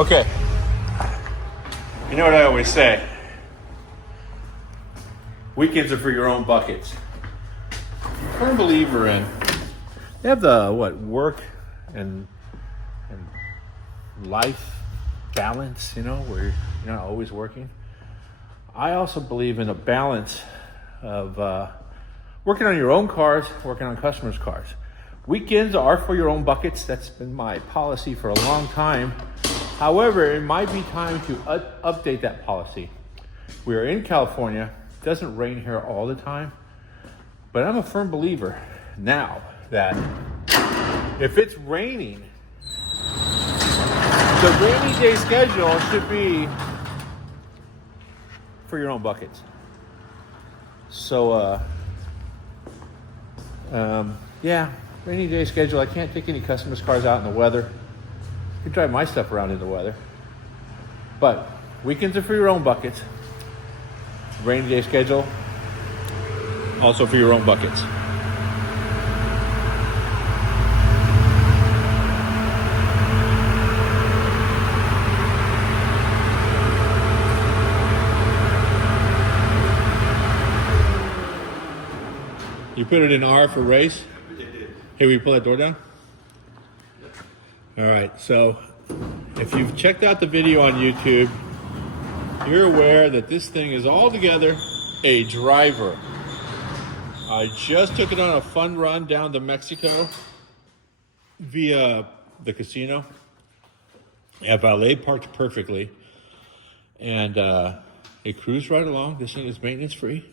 Okay. You know what I always say? Weekends are for your own buckets. I'm a believer in. They have the work and life balance, where you're not always working. I also believe in a balance of working on your own cars, working on customers' cars. Weekends are for your own buckets. That's been my policy for a long time. However, it might be time to update that policy. We are in California. It doesn't rain here all the time. But I'm a firm believer now that if it's raining, the rainy day schedule should be for your own buckets. So, rainy day schedule. I can't take any customers' cars out in the weather. I can drive my stuff around in the weather. But weekends are for your own buckets. Rainy day schedule, also for your own buckets. You put it in R for race? Hey, will you pull that door down? All right, so if you've checked out the video on YouTube, you're aware that this thing is altogether a driver. I just took it on a fun run down to Mexico via the casino. Yeah, valet parked perfectly, and it cruised right along. This thing is maintenance free.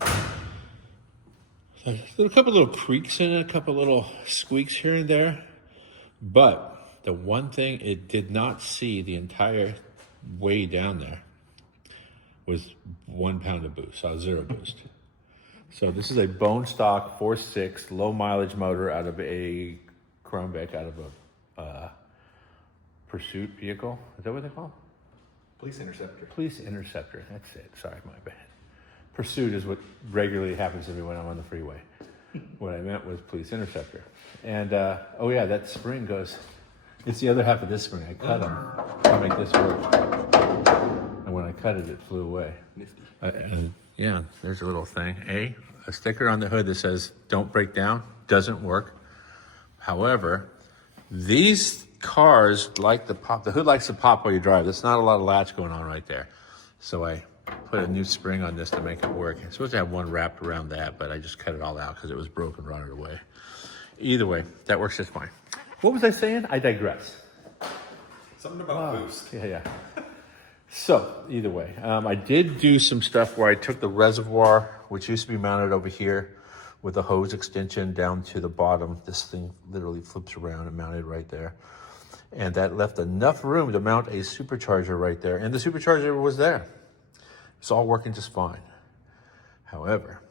There's a couple little creaks in it, a couple little squeaks here and there, but the one thing it did not see the entire way down there was 1 pound of boost, so 0 boost. So this is a bone stock 4.6 low mileage motor out of a Crown Vic, out of a pursuit vehicle. Is that what they call it? Police interceptor. Police interceptor, that's it. Sorry, my bad. Pursuit is what regularly happens to me when I'm on the freeway. What I meant was police interceptor. And, that spring goes, it's the other half of this spring. I cut them to make this work. And when I cut it, it flew away. Nifty. There's a little thing. A sticker on the hood that says, don't break down, doesn't work. However, these cars like the pop. The hood likes to pop while you drive. There's not a lot of latch going on right there. So I put a new spring on this to make it work. I'm supposed to have one wrapped around that, but I just cut it all out because it was broken, run it away. Either way, that works just fine. What was I saying? I digress. Something about boost. Yeah. So, either way, I did do some stuff where I took the reservoir, which used to be mounted over here, with a hose extension down to the bottom. This thing literally flips around and mounted right there. And that left enough room to mount a supercharger right there. And the supercharger was there. It's all working just fine. However,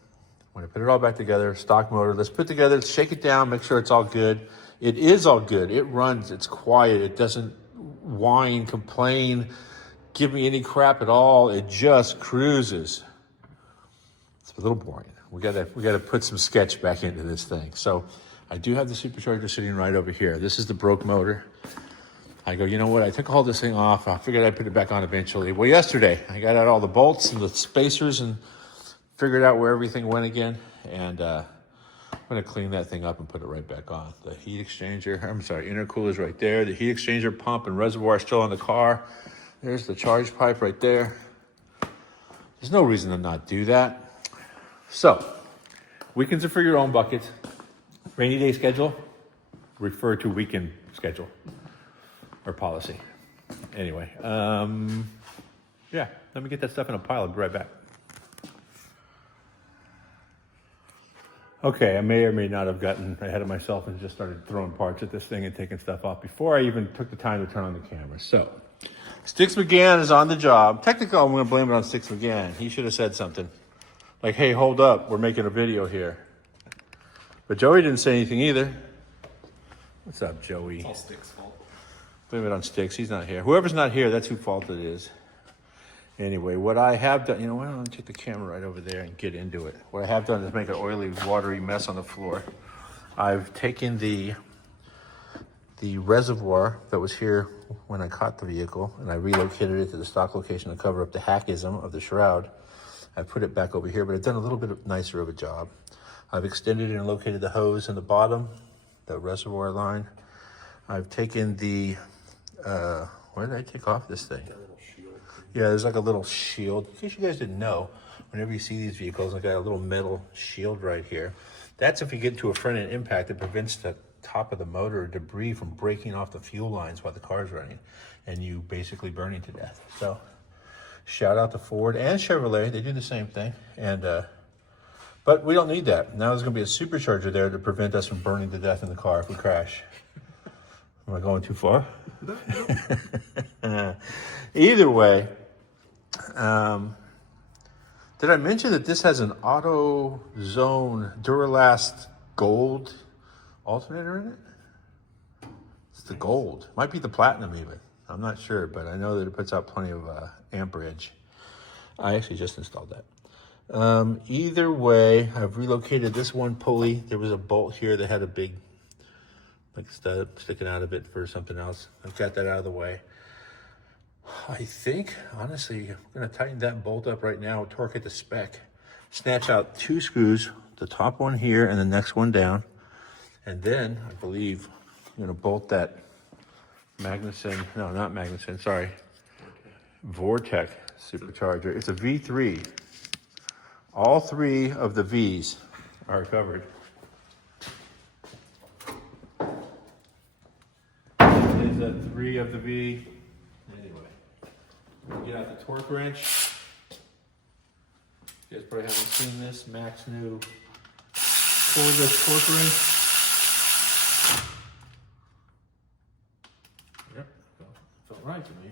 when I put it all back together, stock motor, let's put together, shake it down, make sure it's all good. It is all good. It runs, it's quiet, it doesn't whine, complain, give me any crap at all. It just cruises. It's a little boring. We gotta put some sketch back into this thing. So I do have the supercharger sitting right over here. This is the broke motor. I go, you know what? I took all this thing off. I figured I'd put it back on eventually. Well, yesterday I got out all the bolts and the spacers and figured out where everything went again. And I'm gonna clean that thing up and put it right back on. The heat exchanger, intercooler's right there. The heat exchanger pump and reservoir are still in the car. There's the charge pipe right there. There's no reason to not do that. So, weekends are for your own buckets. Rainy day schedule, refer to weekend schedule or policy. Anyway, let me get that stuff in a pile. I'll be right back. Okay, I may or may not have gotten ahead of myself and just started throwing parts at this thing and taking stuff off before I even took the time to turn on the camera. So, Sticks McGann is on the job. Technically, I'm going to blame it on Sticks McGann. He should have said something like, hey, hold up, we're making a video here. But Joey didn't say anything either. What's up, Joey? It's all Sticks' fault. Blame it on Sticks. He's not here. Whoever's not here, that's whose fault it is. Anyway, what I have done, why don't I take the camera right over there and get into it? What I have done is make an oily, watery mess on the floor. I've taken the the reservoir that was here when I caught the vehicle, and I relocated it to the stock location to cover up the hackism of the shroud. I put it back over here, but I've done a little bit nicer of a job. I've extended and located the hose in the bottom, the reservoir line. I've taken the, where did I take off this thing? Yeah, there's like a little shield. In case you guys didn't know, whenever you see these vehicles, I got a little metal shield right here. That's if you get into a front-end impact, it prevents the top of the motor or debris from breaking off the fuel lines while the car's running, and you basically burning to death. So, shout out to Ford and Chevrolet. They do the same thing. And but we don't need that. Now there's going to be a supercharger there to prevent us from burning to death in the car if we crash. Am I going too far? Either way, did I mention that this has an AutoZone Duralast Gold alternator in it? It's the gold. Might be the platinum even. I'm not sure, but I know that it puts out plenty of amperage. I actually just installed that. Either way, I've relocated this one pulley. There was a bolt here that had a big like stud sticking out of it for something else. I've got that out of the way. I think, honestly, I'm gonna tighten that bolt up right now, torque it to spec, snatch out 2 screws, the top one here and the next one down. And then I believe I'm gonna bolt that Vortec supercharger. It's a V3. All 3 of the V's are covered. Is that 3 of the V? Anyway, get out the torque wrench. You guys probably haven't seen this. Mac's new cordless torque wrench. Yep, felt right to me.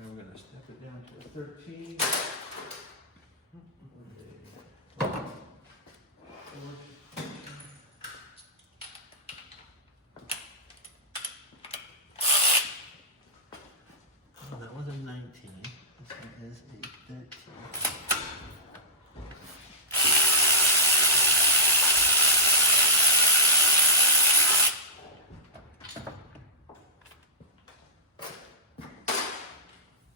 And we're going to step it down to a 13. Oh, that was a 19. This one is a 13.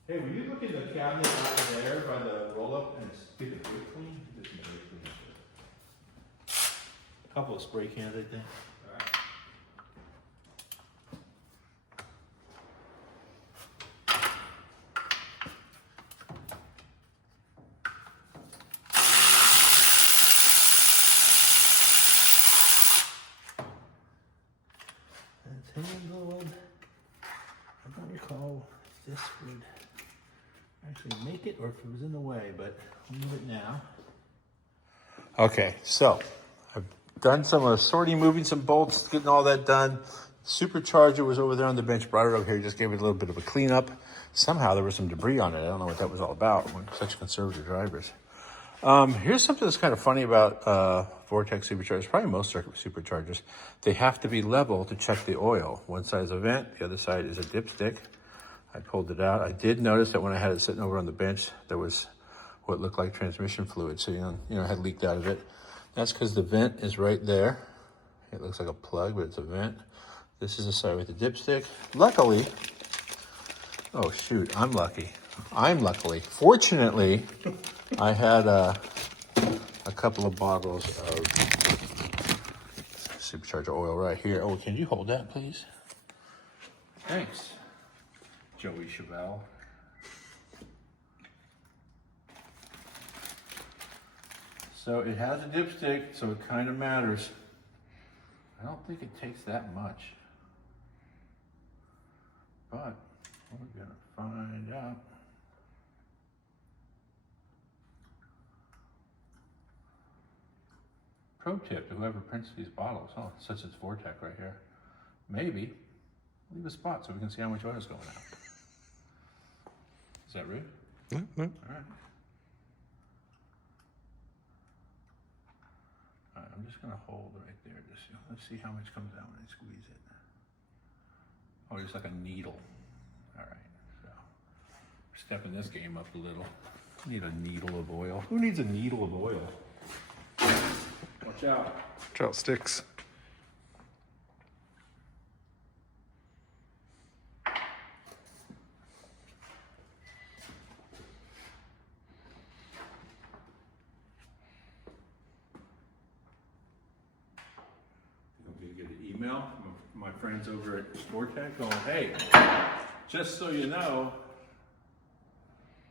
Hey, will you look in the cabinet out there by the roll-up and get the brake clean? Just get the brake clean. A couple of spray cans, I think. All right. That's handled. I don't recall if this would actually make it or if it was in the way, but I'll move it now. Okay, so I've done some sorting, moving some bolts, getting all that done. Supercharger was over there on the bench, brought it over here, just gave it a little bit of a cleanup. Somehow there was some debris on it. I don't know what that was all about. We're such conservative drivers. Here's something that's kind of funny about Vortec superchargers, probably most superchargers. They have to be level to check the oil. One side is a vent, the other side is a dipstick. I pulled it out. I did notice that when I had it sitting over on the bench, there was what looked like transmission fluid. So, had leaked out of it. That's because the vent is right there. It looks like a plug, but it's a vent. This is the side with the dipstick. Luckily, oh shoot, I'm lucky. Fortunately, I had a couple of bottles of supercharger oil right here. Oh, can you hold that, please? Thanks, Joey Chevelle. So it has a dipstick, so it kind of matters. I don't think it takes that much, but we're gonna find out. Pro tip to whoever prints these bottles. Oh, it says it's Vortec right here. Maybe leave a spot so we can see how much oil is going out. Is that rude? No. All right. I'm just gonna hold right there. Let's see how much comes out when I squeeze it. Oh, it's like a needle. All right, so we're stepping this game up a little. Need a needle of oil. Who needs a needle of oil? Watch out. Watch out, sticks. my friends over at StoreTech going, hey, just so you know,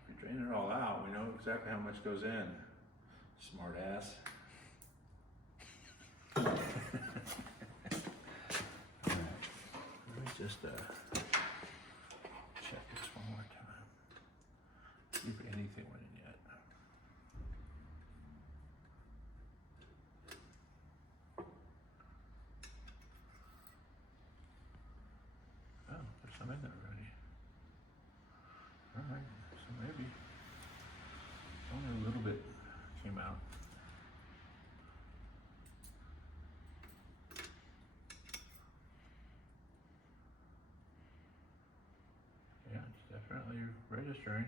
if we drain it all out, we know exactly how much goes in. Smart ass. All right. Let me just check this one more time. See if anything went in yet. Oh, there's some in there already. All right, so maybe only a little bit came out. Yeah, it's definitely registering.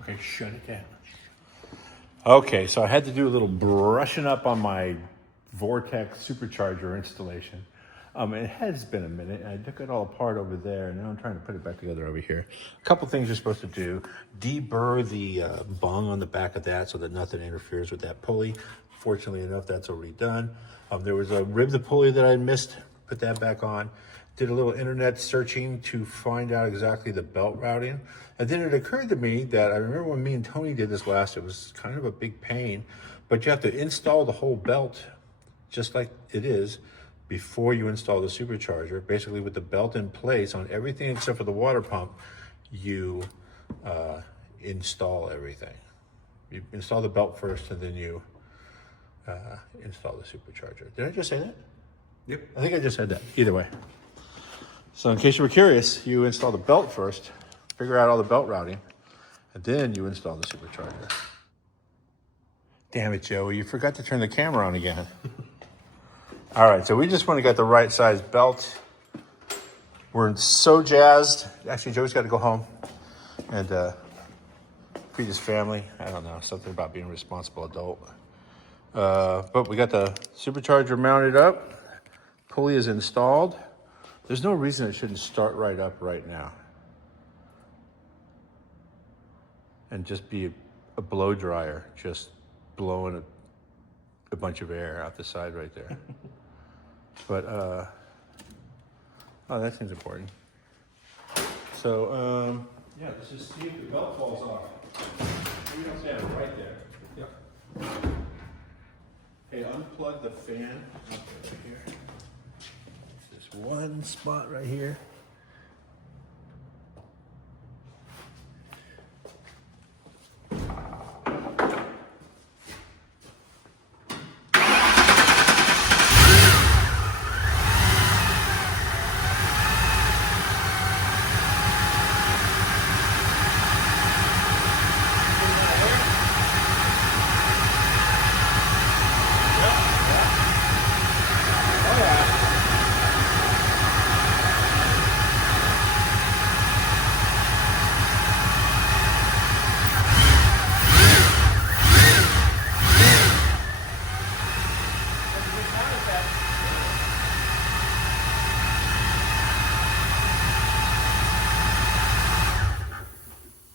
Okay, shut it down. Okay, so I had to do a little brushing up on my Vortex Supercharger installation. It has been a minute. I took it all apart over there, and now I'm trying to put it back together over here. A couple things you're supposed to do. Deburr the bung on the back of that so that nothing interferes with that pulley. Fortunately enough, that's already done. There was a rib the pulley that I missed. Put that back on. Did a little internet searching to find out exactly the belt routing. And then it occurred to me that I remember when me and Tony did this last, it was kind of a big pain, but you have to install the whole belt just like it is before you install the supercharger. Basically with the belt in place on everything except for the water pump, you install everything. You install the belt first and then you install the supercharger. Did I just say that? Yep. I think I just said that. Either way. So in case you were curious, you install the belt first, figure out all the belt routing, and then you install the supercharger. Damn it, Joey, you forgot to turn the camera on again. All right, so we just want to get the right size belt. We're so jazzed. Actually, Joey's got to go home and feed his family. I don't know, something about being a responsible adult. But we got the supercharger mounted up. Pulley is installed. There's no reason it shouldn't start right up right now. And just be a blow dryer, just blowing a bunch of air out the side right there. But, oh, that seems important. So, yeah, let's just see if the belt falls off. Maybe don't say it right there. Yep. Hey, unplug the fan up right here. This one spot right here.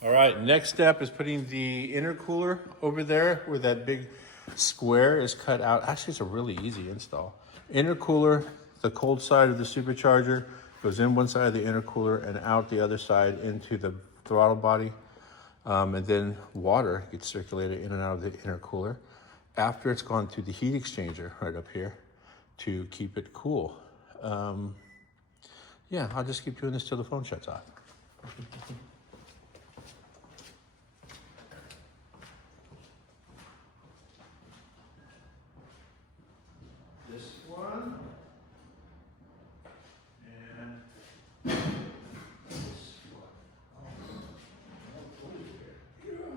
All right, next step is putting the intercooler over there where that big square is cut out. Actually, it's a really easy install. Intercooler, the cold side of the supercharger, goes in one side of the intercooler and out the other side into the throttle body. And then water gets circulated in and out of the intercooler after it's gone through the heat exchanger right up here to keep it cool. Yeah, I'll just keep doing this till the phone shuts off. This one and this one. Oh, what is here? Yeah.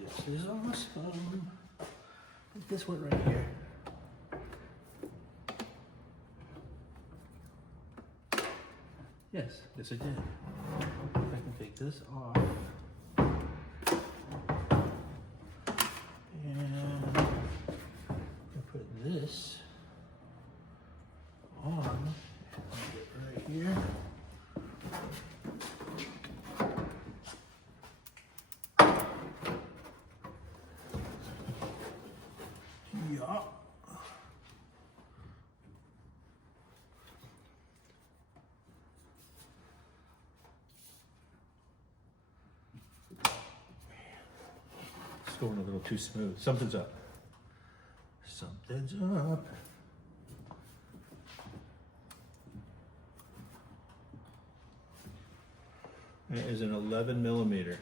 This is awesome. This is awesome. This one right here. Yes, yes I did. I can take this off. And I put this on. Right here. Yeah. It's going a little too smooth. Something's up. Something's up. It is an 11 millimeter.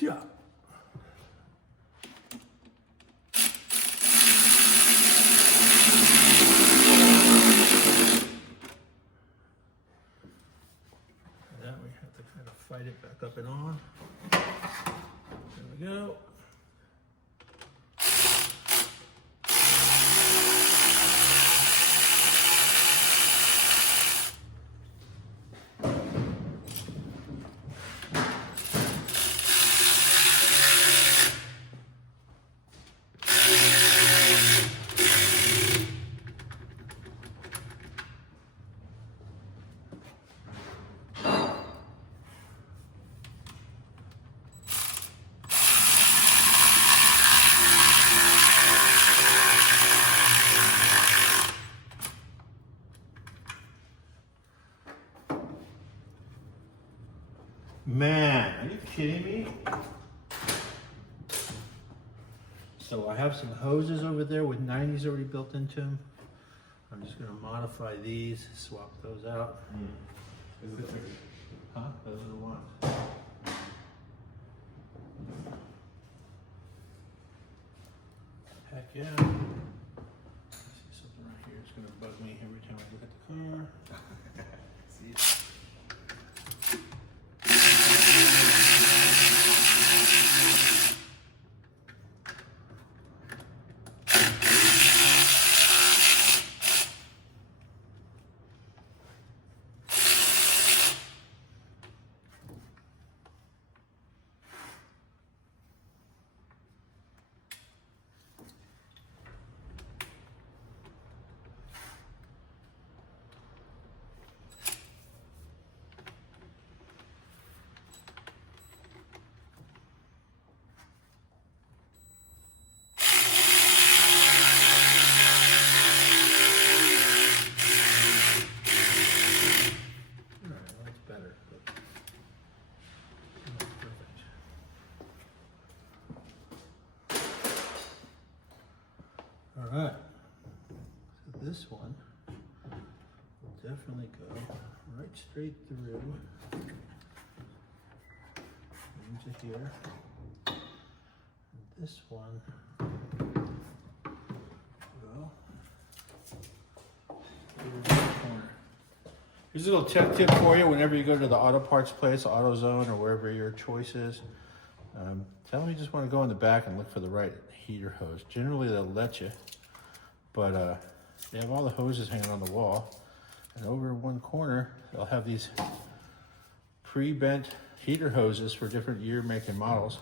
Yeah. That we have to kind of fight it back up and on. There we go. Man, are you kidding me? So I have some hoses over there with 90s already built into them. I'm just gonna modify these, swap those out. Is it like, Huh? Those are the ones. Heck yeah. I see something right here. It's gonna bug me every time I look at the car. see? Alright, so this one will definitely go right straight through into here. And this one will here's the corner. Here's a little tech tip for you whenever you go to the auto parts place, AutoZone, or wherever your choice is. Tell them you just want to go in the back and look for the right heater hose. Generally they'll let you, but they have all the hoses hanging on the wall, and over in one corner they'll have these pre-bent heater hoses for different year, make, and models.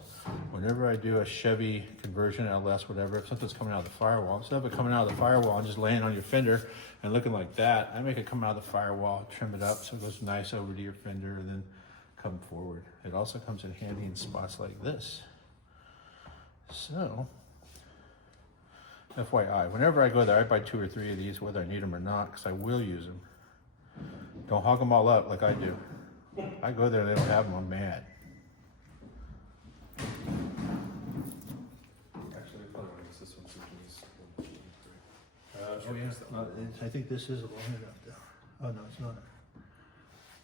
Whenever I do a Chevy conversion, LS, whatever, if something's coming out of the firewall, instead of it coming out of the firewall and just laying on your fender and looking like that, I make it come out of the firewall, trim it up so it goes nice over to your fender, and then come forward. It also comes in handy in spots like this. So, FYI, whenever I go there, I buy 2 or 3 of these, whether I need them or not, because I will use them. Don't hog them all up like I do. I go there, they don't have them, I'm mad. Actually, I probably want to use this one so we can use Oh yeah, I think this is long enough though. Oh no, it's not.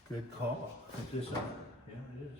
Good call. Is this yeah, it is.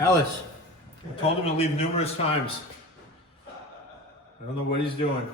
Alice, I told him to leave numerous times. I don't know what he's doing.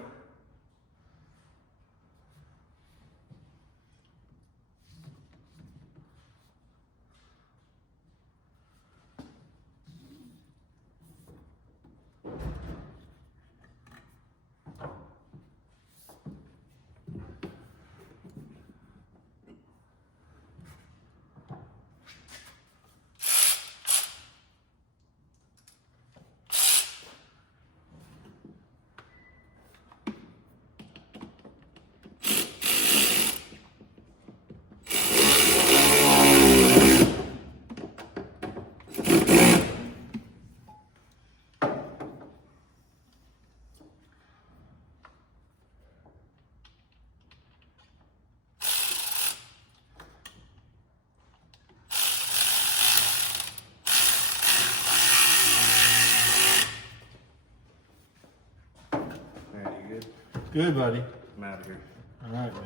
Good, buddy. I'm out of here. All right, man.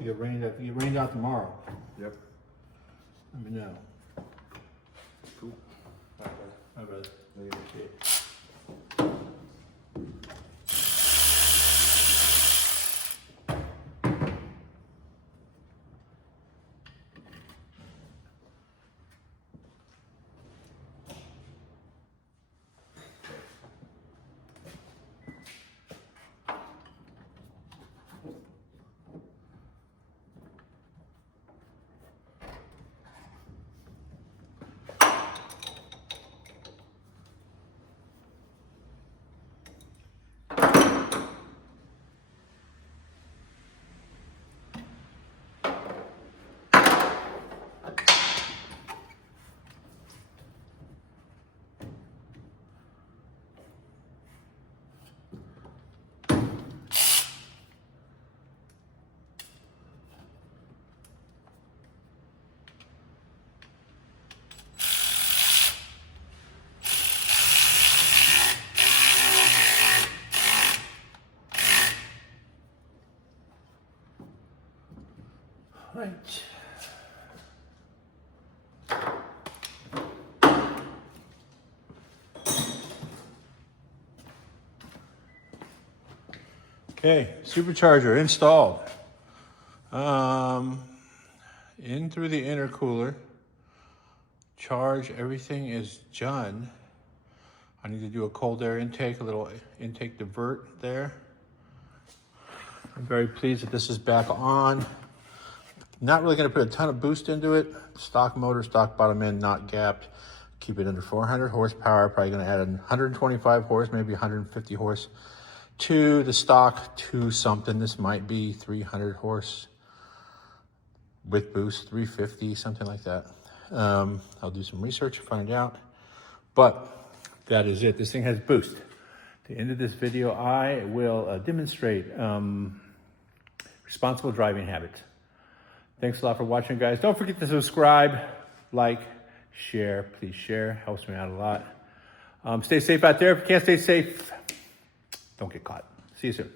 You get rained out tomorrow. Yep. Let me know. Cool. Bye, Bye, brother. Later. Right. Okay, supercharger installed. In through the intercooler. Charge, everything is done. I need to do a cold air intake, a little intake divert there. I'm very pleased that this is back on. Not really going to put a ton of boost into it. Stock motor, stock bottom end, not gapped. Keep it under 400 horsepower. Probably going to add 125 horse, maybe 150 horse to the stock to something. This might be 300 horse with boost, 350, something like that. I'll do some research to find out. But that is it. This thing has boost. At the end of this video, I will demonstrate responsible driving habits. Thanks a lot for watching, guys. Don't forget to subscribe, like, share. Please share. Helps me out a lot. Stay safe out there. If you can't stay safe, don't get caught. See you soon.